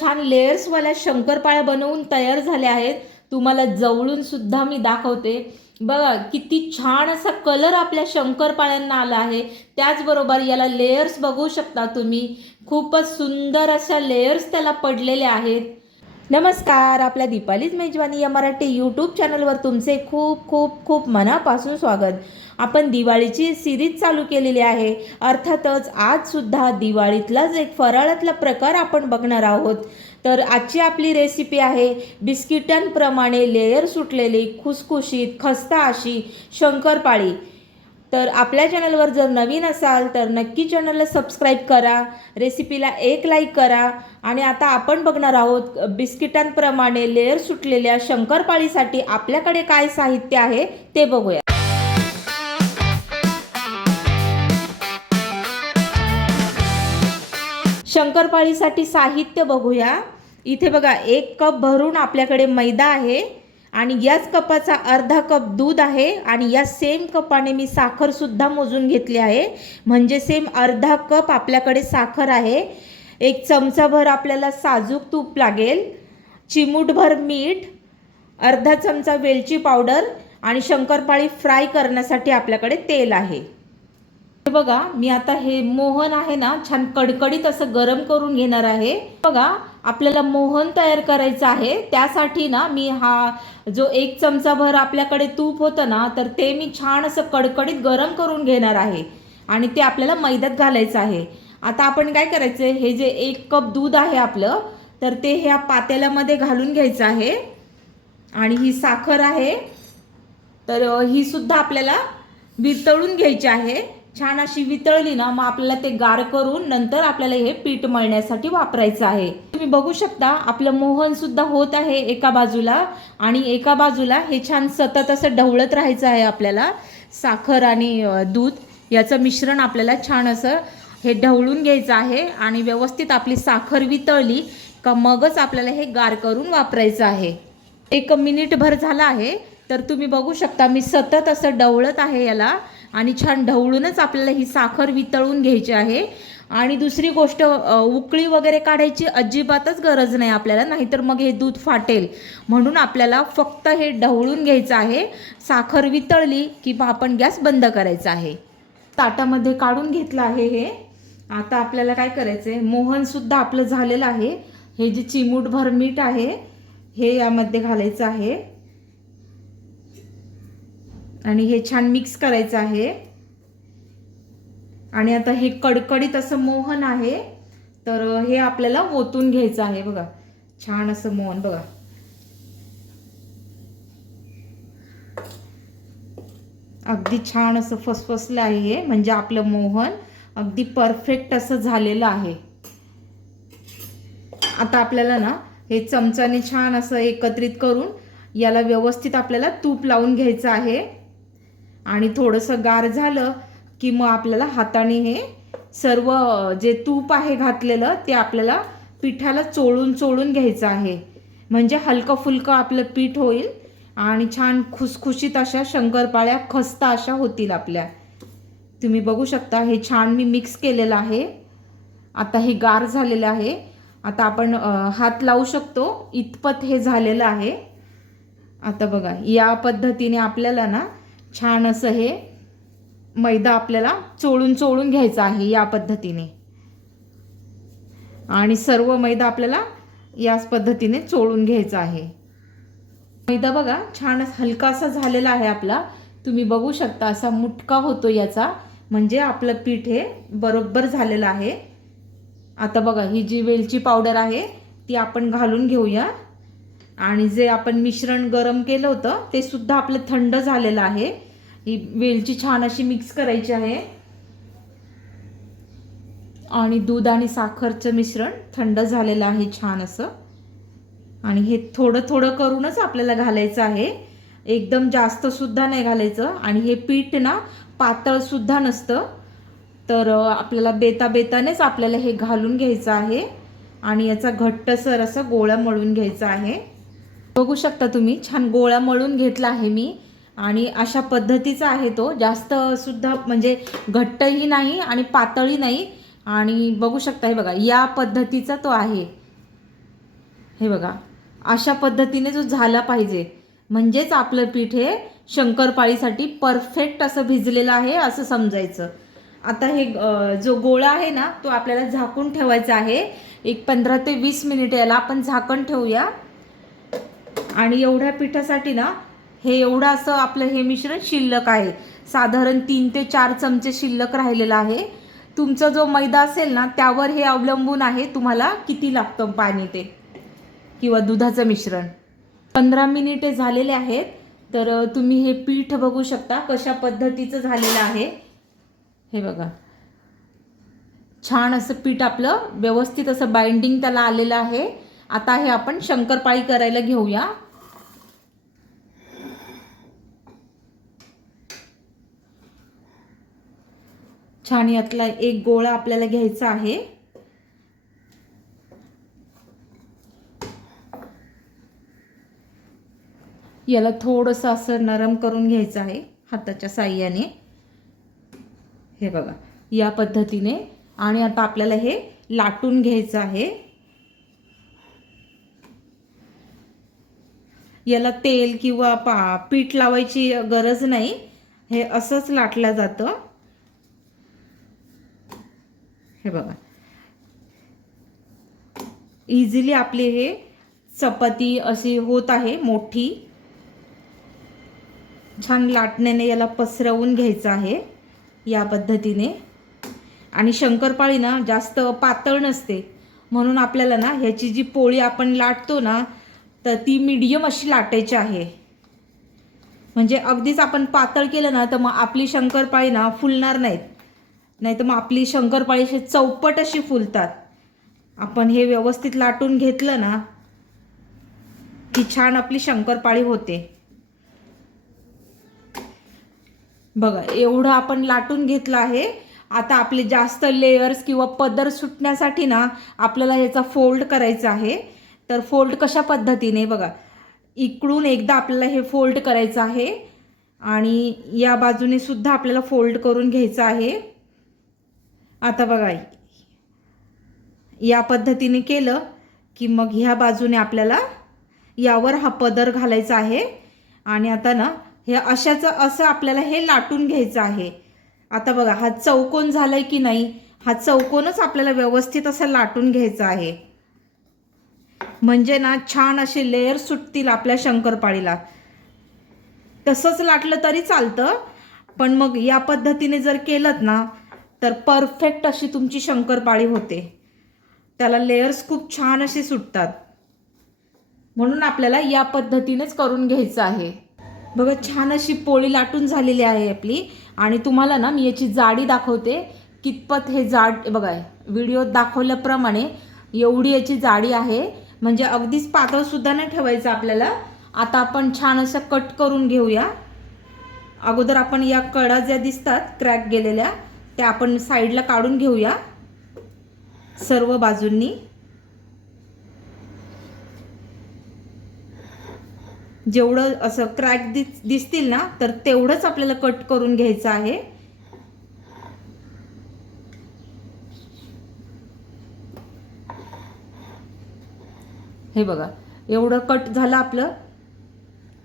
छान लेयर्सवाल्या शंकरपाळ्या बनवून तयार झाल्या आहेत. तुम्हाला जवळून सुद्धा मी दाखवते. बघा किती छान असा कलर आपल्या शंकरपाळ्यांना आला आहे. त्याचबरोबर याला लेयर्स बघू शकता तुम्ही. खूपच सुंदर अशा लेयर्स त्याला पडलेले आहेत. नमस्कार आपल्या दीपालीज मेजवानी या मराठी यूट्यूब चॅनलवर तुमचे खूप खूप खूप मनापासून स्वागत. आपण दिवाळीची सिरीज चालू केलेली आहे. अर्थातच आज सुद्धा दिवाळीतलाच एक फराळातला प्रकार आपण बघणार आहोत. तर आजची आपली रेसिपी आहे बिस्किटांप्रमाणे लेयर सुटलेली खुसखुशीत खस्ता अशी शंकरपाळी. तर आपल्या चॅनलवर जर नवीन असाल तर नक्की चॅनलला सबस्क्राईब करा. रेसिपीला एक लाईक करा. आणि आता आपण बघणार आहोत बिस्किटांप्रमाणे लेअर सुटलेल्या शंकरपाळीसाठी आपल्याकडे काय साहित्य आहे ते बघूया. शंकरपाळीसाठी साहित्य बघूया. इथे बघा एक कप भरून आपल्याकडे मैदा आहे आणि याच कपाचा अर्धा कप दूध आहे आणि या सेम कपाने मी साखरसुद्धा मोजून घेतली आहे. म्हणजे सेम अर्धा कप आपल्याकडे साखर आहे. एक चमचाभर आपल्याला साजूक तूप लागेल चिमूटभर मीठ अर्धा चमचा वेलची पावडर आणि शंकरपाळी फ्राय करण्यासाठी आपल्याकडे तेल आहे. बघा मी आता हे मोहन आहे ना छान कडकडीत असं गरम करून घेणार आहे. बघा आपल्याला मोहन तयार करायचं आहे. त्यासाठी ना मी हा जो एक चमचा भर आपल्याकडे तूप होतं ना तर ते मी छान असं कडकडीत गरम करून घेणार आहे. आणि ते आपल्याला मैद्यात घालायचं आहे. आता आपण काय करायचं हे जे एक कप दूध आहे आपलं तर ते ह्या पातेल्यामध्ये घालून घ्यायचं आहे. आणि ही साखर आहे. तर ही सुद्धा आपल्याला वितळून घ्यायची आहे. छान अशी वितळली ना मग आपल्याला ते गार करून नंतर आपल्याला हे पीठ मळण्यासाठी वापरायचं आहे. तुम्ही बघू शकता आपलं मोहन सुद्धा होत आहे एका बाजूला आणि एका बाजूला हे छान सतत असं ढवळत राहायचं आहे आपल्याला. साखर आणि दूध याचं मिश्रण आपल्याला छान असं हे ढवळून घ्यायचं आहे आणि व्यवस्थित आपली साखर वितळली का मगच आपल्याला हे गार करून वापरायचं आहे. एक मिनिटभर झाला आहे तर तुम्ही बघू शकता मी सतत असं ढवळत आहे याला. आणि छान ढवळूनच आपल्याला ही साखर वितळून घ्यायची आहे. आणि दुसरी गोष्ट उकळी वगैरे काढायची अजिबातच गरज नाही आपल्याला नाहीतर मग हे दूध फाटेल. म्हणून आपल्याला फक्त हे ढवळून घ्यायचं आहे. साखर वितळली की मग आपण गॅस बंद करायचा आहे. ताटामध्ये काढून घेतलं आहे हे. आता आपल्याला काय करायचं आहे मोहनसुद्धा आपलं झालेलं आहे. हे जे चिमूटभर मीठ आहे हे यामध्ये घालायचं आहे. आणि हे छान मिक्स करायचं आहे. आणि आता हे कडकडीत असं मोहन आहे. तर हे आपल्याला ओतून घ्यायचं आहे बघा. छान असं मोहन बघा. अगदी छान असं फसफसलं आहे हे. म्हणजे आपलं मोहन अगदी परफेक्ट असं झालेलं आहे. आता आपल्याला ना हे चमचाने छान असं एकत्रित करून याला व्यवस्थित आपल्याला तूप लावून घ्यायचं आहे. आणि थोडंसं गार झालं की मग आपल्याला हाताने हे सर्व जे तूप आहे घातलेलं ते आपल्याला पिठाला चोळून चोळून घ्यायचं आहे. म्हणजे हलकं फुलकं आपलं पीठ होईल आणि छान खुसखुशीत अशा शंकरपाळ्या खस्ता अशा होतील आपल्या. तुम्ही बघू शकता हे छान मी मिक्स केलेलं आहे. आता हे गार झालेलं आहे. आता आपण हात लावू शकतो. इतपत हे झालेलं आहे. आता बघा या पद्धतीने आपल्याला ना छान असं हे मैदा आपल्याला चोळून चोळून घ्यायचा आहे या पद्धतीने. आणि सर्व मैदा आपल्याला याच पद्धतीने चोळून घ्यायचा आहे. मैदा बघा छान हलकासा झालेला आहे आपला. तुम्ही बघू शकता असा मुटका होतो याचा. म्हणजे आपलं पीठ हे बरोबर झालेलं आहे. आता बघा ही जी वेलची पावडर आहे ती आपण घालून घेऊया. आणि जे आपण मिश्रण गरम केलं होतं ते सुद्धा आपलं थंड झालेलं आहे. ही वेलची छान अशी मिक्स करायची आहे. आणि दूध आणि साखरचं मिश्रण थंड झालेलं आहे छान असं. आणि हे थोडं थोडं करूनच आपल्याला घालायचं आहे. एकदम जास्त सुद्धा नाही घालायचं. आणि हे पीठ ना पातळसुद्धा नसतं. तर आपल्याला बेता बेतानेच आपल्याला हे घालून घ्यायचं आहे. आणि याचा घट्टसर असं गोळा मळून घ्यायचा आहे. बघू शकता तुम्ही छान गोळा मळून घेतला आहे मी. आणि अशा पद्धतीचा आहे तो. जास्त सुद्धा म्हणजे घट्टही नाही आणि पातळही नाही. आणि बघू शकता हे बघा या पद्धतीचा तो आहे. हे बघा अशा पद्धतीने जो झाला पाहिजे. म्हणजेच आपलं पीठ हे शंकरपाळीसाठी परफेक्ट असं भिजलेलं आहे असं समजायचं. आता हे जो गोळा आहे ना तो आपल्याला झाकून ठेवायचा आहे. एक पंधरा ते वीस मिनिट याला आपण झाकण ठेवूया. आणि एवढ्या पिठासाठी ना हे एवढं असं आपलं हे मिश्रण शिल्लक आहे. साधारण तीन ते चार चमचे शिल्लक राहिलेलं आहे. तुमचा जो मैदा असेल ना त्यावर हे अवलंबून आहे तुम्हाला किती लागतं पाणी ते? किंवा दुधाचं मिश्रण? पंधरा मिनिटे झालेले आहेत तर तुम्ही हे पीठ बघू शकता कशा पद्धतीचं झालेलं आहे. हे बघा. छान असं पीठ आपलं व्यवस्थित असं बाइंडिंग त्याला आलेलं आहे. आता हे आपण शंकरपाळी करायला घेऊया. छान यातला एक गोळा आपल्याला घ्यायचा आहे. याला थोडंसं असं नरम करून घ्यायचं आहे हाताच्या साह्याने. हे बघा या पद्धतीने. आणि आता आपल्याला हे लाटून घ्यायचं आहे. याला तेल किंवा पा पीठ लावायची गरज नाही. हे असंच लाटलं जातं. हे बघा. इझिली आपले हे चपाती अशी होत आहे मोठी. छान लाटण्याने याला पसरवून घ्यायचं आहे या पद्धतीने. आणि शंकरपाळी ना जास्त पातळ नसते. म्हणून आपल्याला ना ह्याची जी पोळी आपण लाटतो ना तर ती मीडियम अशी लाटायची आहे. म्हणजे अगदीच आपण पातळ केलं ना तर मग आपली शंकरपाळी ना फुलणार नाहीत. नाही तर मग आपली शंकरपाळी अशी चौपट अशी फुलतात. आपण हे व्यवस्थित लाटून घेतलं ना की छान आपली शंकरपाळी होते. बघा एवढं आपण लाटून घेतलं आहे. आता आपले जास्त लेयर्स किंवा पदर सुटण्यासाठी ना आपल्याला ह्याचा फोल्ड करायचा आहे. तर फोल्ड कशा पद्धतीने? बघा इकडून एकदा आपल्याला हे फोल्ड करायचं आहे. आणि या बाजूने सुद्धा आपल्याला फोल्ड करून घ्यायचं आहे. आता बघा या पद्धतीने केलं की मग ह्या बाजूने आपल्याला यावर हा पदर घालायचा आहे. आणि आता ना हे अशाचं असं आपल्याला हे लाटून घ्यायचं आहे. आता बघा हा चौकोन झालाय की नाही हा चौकोनच आपल्याला व्यवस्थित असं लाटून घ्यायचा आहे. म्हणजे ना छान असे लेयर सुटतील आपल्या शंकरपाळीला. तसंच लाटलं तरी चालतं पण मग या पद्धतीने जर केलं ना तर परफेक्ट अशी तुमची शंकरपाळी होते. त्याला लेयर्स खूप छान असे सुटतात. म्हणून आपल्याला या पद्धतीनेच करून घ्यायचं आहे. बघा छान अशी पोळी लाटून झालेली आहे आपली. आणि तुम्हाला ना मी याची जाडी दाखवते. कितपत हे जाड बघा व्हिडिओ दाखवल्याप्रमाणे एवढी याची जाडी आहे. म्हणजे अगदीच पातळसुद्धा नाही ठेवायचं आपल्याला. आता आपण छान असं कट करून घेऊया. अगोदर आपण या कडा ज्या दिसतात क्रॅक गेलेल्या. त्या आपण साईडला काढून घेऊया. सर्व बाजूंनी. जेवढं असं क्रॅक दिस दिसतील ना तर तेवढंच आपल्याला कट करून घ्यायचं आहे. हे बघा एवढं कट झालं आपलं.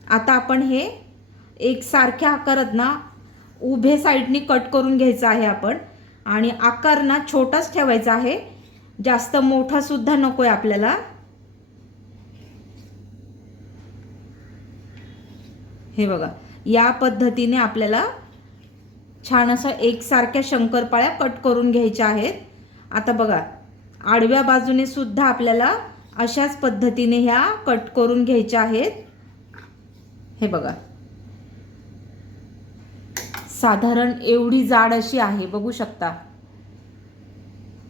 आता आपण हे एक सारख्या आकारात ना उभे साईडनी कट करून घ्यायचं आहे आपण. आणि आकार ना छोटाच ठेवायचा आहे. जास्त मोठा सुद्धा नको आहे आपल्याला. हे बघा या पद्धतीने आपल्याला छान असं एकसारख्या शंकरपाळ्या कट करून घ्यायच्या आहेत. आता बघा आडव्या बाजूने सुद्धा आपल्याला अशाच पद्धतीने ह्या कट करून घ्यायच्या आहेत. हे बघा. साधारण एवढी जाड अशी आहे बघू शकता.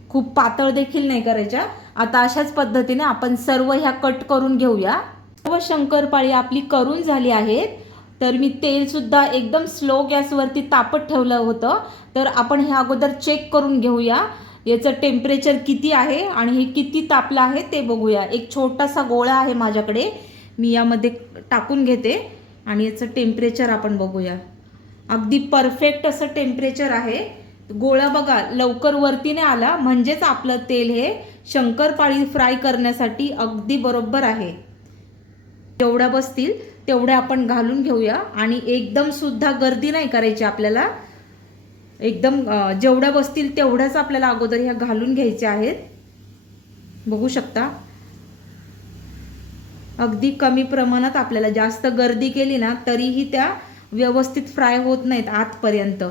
खूप पातळ देखील नाही करायच्या. आता अशाच पद्धतीने आपण सर्व ह्या कट करून घेऊया. सर्व शंकरपाळी आपली करून झाली आहेत. तर मी तेलसुद्धा एकदम स्लो गॅसवरती तापत ठेवलं होतं. तर आपण हे अगोदर चेक करून घेऊया. याचं टेम्परेचर किती आहे आणि हे किती तापलं आहे ते बघूया. एक छोटासा गोळा आहे माझ्याकडे. मी यामध्ये टाकून घेते आणि याचं टेम्परेचर आपण बघूया. अगदी परफेक्ट असं टेम्परेचर आहे. गोळा बघा लवकर वरतीने आला म्हणजेच आपलं तेल हे शंकरपाळी फ्राय करण्यासाठी अगदी बरोबर आहे. जेवढ्या बसतील तेवढ्या आपण घालून घेऊया. आणि एकदम सुद्धा गर्दी नाही करायची आपल्याला. एकदम जेवढ्या बसतील तेवढ्याच आपल्याला अगोदर ह्या घालून घ्यायच्या आहेत. बघू शकता. अगदी कमी प्रमाणात आपल्याला जास्त गर्दी केली ना तरीही त्या व्यवस्थित फ्राय होत नाहीत आतपर्यंत.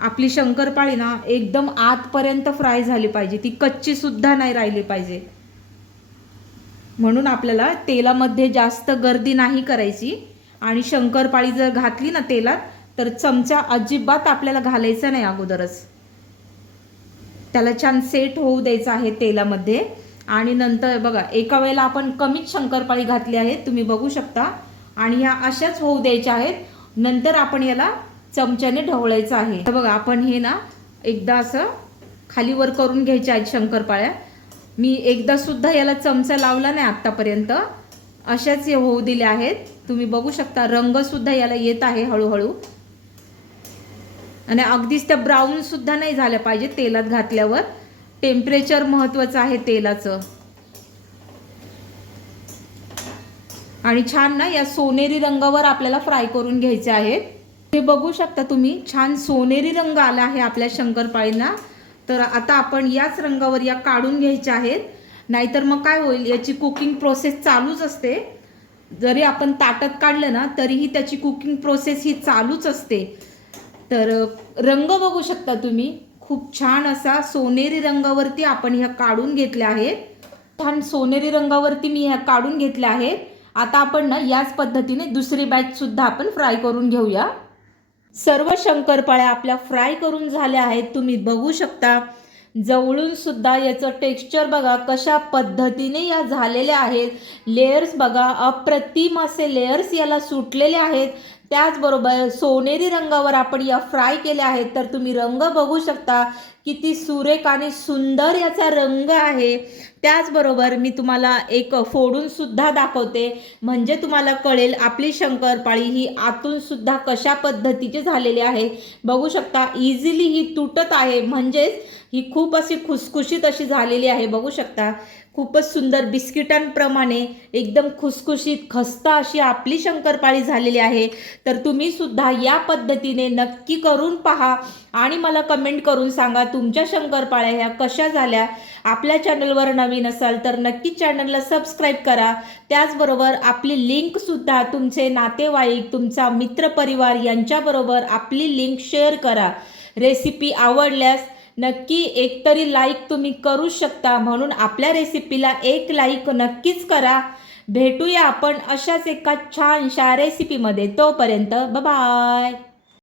आपली शंकरपाळी ना एकदम आतपर्यंत फ्राय झाली पाहिजे. ती कच्ची सुद्धा नाही राहिली पाहिजे. म्हणून आपल्याला तेलामध्ये जास्त गर्दी नाही करायची. आणि शंकरपाळी जर घातली ना तेलात तर चमचा अजिबात आपल्याला घालायचा नाही अगोदरच. त्याला छान सेट होऊ द्यायचं आहे तेलामध्ये. आणि नंतर बघा एका वेळेला आपण कमीच शंकरपाळी घातली आहे तुम्ही बघू शकता. आणि ह्या अशाच होऊ द्यायच्या आहेत. नंतर आपण याला चमच्याने ढवळायचं आहे. तर बघा आपण हे ना एकदा असं खालीवर करून घ्यायच्या आहेत शंकरपाळ्या. मी एकदा सुद्धा याला चमचा लावला नाही आत्तापर्यंत. अशाच हे होऊ दिल्या आहेत. तुम्ही बघू शकता रंग सुद्धा याला येत आहे हळूहळू. आणि अगदीच त्या ब्राऊन सुद्धा नाही झाल्या पाहिजे तेलात घातल्यावर. टेम्परेचर महत्त्वाचं आहे तेलाचं. आणि छान ना या सोनेरी रंगावर आपल्याला फ्राय करून घ्यायचे आहेत. हे बघू शकता तुम्ही छान सोनेरी रंग आला आहे आपल्या शंकरपाळींना. तर आता आपण याच रंगावर या काढून घ्यायच्या आहेत. नाहीतर मग काय होईल याची कुकिंग प्रोसेस चालूच असते. जरी आपण ताटात काढलं ना तरीही त्याची कुकिंग प्रोसेस ही चालूच असते. तर रंग बघू शकता तुम्ही. खूप छान असा सोनेरी रंगावरती आपण ह्या काढून घेतल्या आहेत. छान सोनेरी रंगावरती मी ह्या काढून घेतल्या आहेत. आता आपण ना याच पद्धतीने दुसरी बॅच सुद्धा आपण फ्राय करून घेऊया. सर्व शंकरपाळ्या आपल्या फ्राय करून झाल्या आहेत तुम्ही बघू शकता. जवळून सुद्धा याचं टेक्स्चर बघा कशा पद्धतीने या झालेल्या आहेत. लेयर्स बघा अप्रतिम असे लेयर्स याला सुटलेले आहेत. त्याचबरोबर सोनेरी रंगावर आपण या फ्राय केल्या आहेत. तर तुम्ही रंग बघू शकता. किती सुरेख आणि सुंदर याचा रंग आहे. त्याचबरोबर मी तुम्हाला एक फोडून सुद्धा दाखवते. म्हणजे तुम्हाला कळेल आपली शंकरपाळी ही आतून सुद्धा कशा पद्धतीची झालेली आहे. बघू शकता इझिली ही तुटत आहे. म्हणजेच ही खूप अशी खुसखुशीत अशी झालेली आहे. बघू शकता खूपच सुंदर बिस्किटांप्रमाणे एकदम खुसखुशीत खस्ता अशी आपली शंकरपाळी झालेली आहे. तर तुम्ही सुद्धा या पद्धतीने नक्की करून पहा आणि मला कमेंट करून सांगा तुमच्या शंकरपाळ्या ह्या कशा झाल्या? आपल्या चॅनलवर नवीन असाल तर नक्की चॅनलला सबस्क्राईब करा. त्याचबरोबर आपली लिंकसुद्धा तुमचे नातेवाईक तुमचा मित्रपरिवार यांच्याबरोबर आपली लिंक शेअर करा. रेसिपी आवडल्यास नक्की एकतरी लाईक तुम्ही करू शकता म्हणून आपल्या रेसिपीला एक लाईक नक्कीच करा. भेटूया आपण अशाच एका छानशा रेसिपीमध्ये तोपर्यंत बाय